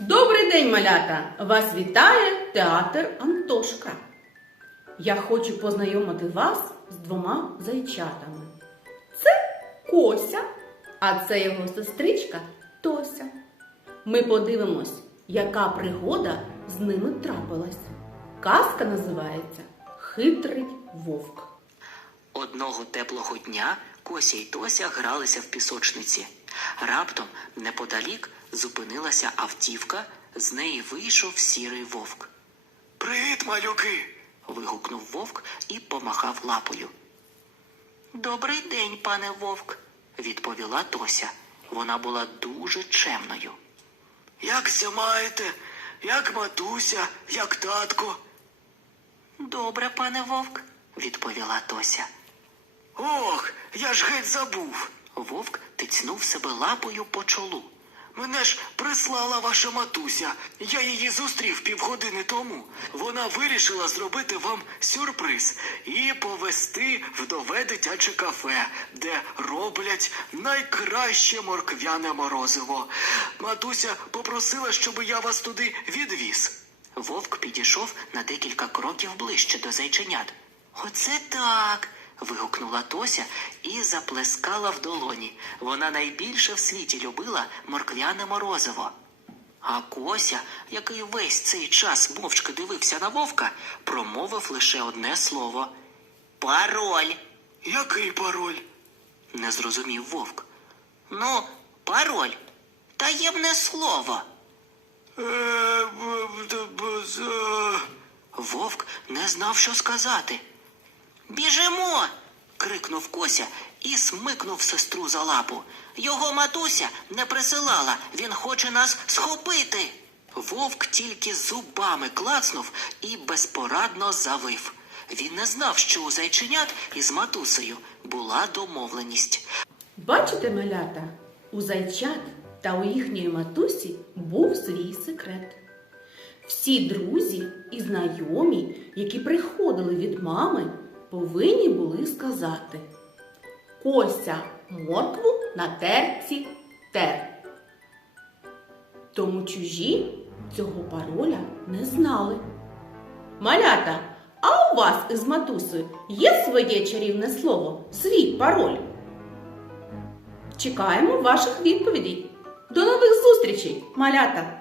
Добрий день, малята! Вас вітає театр Антошка. Я хочу познайомити вас з двома зайчатами. Це Кося, а це його сестричка Тося. Ми подивимось, яка пригода з ними трапилась. Казка називається Хитрий вовк. Одного теплого дня Кося й Тося гралися в пісочниці. Раптом неподалік зупинилася автівка, з неї вийшов сірий вовк. Привіт, малюки. вигукнув вовк і помахав лапою. Добрий день, пане вовк, відповіла Тося. Вона була дуже чемною. Як ся маєте? Як матуся, як татко? Добре, пане вовк, відповіла Тося. Ох, я ж геть забув. Вовк тицнув себе лапою по чолу. Мене ж прислала ваша матуся. Я її зустрів півгодини тому. Вона вирішила зробити вам сюрприз і повести в нове дитяче кафе, де роблять найкраще морквяне морозиво. Матуся попросила, щоб я вас туди відвіз. Вовк підійшов на декілька кроків ближче до зайченят. Оце так. Вигукнула Тося і заплескала в долоні. Вона найбільше в світі любила морквяне морозиво. А Кося, який весь цей час мовчки дивився на вовка, промовив лише одне слово Пароль. Який пароль? не зрозумів вовк. Ну, пароль. Таємне слово. Вовк не знав, що сказати. Біжимо. крикнув Кося і смикнув сестру за лапу. Його матуся не присилала, він хоче нас схопити. Вовк тільки зубами клацнув і безпорадно завив. Він не знав, що у зайченят із матусею була домовленість. Бачите, малята, у зайчат та у їхньої матусі був свій секрет. Всі друзі і знайомі, які приходили від мами, повинні були сказати Кося моркву на терці тер. Тому чужі цього пароля не знали. Малята, а у вас із матусею є своє чарівне слово, свій пароль? Чекаємо ваших відповідей. До нових зустрічей, малята!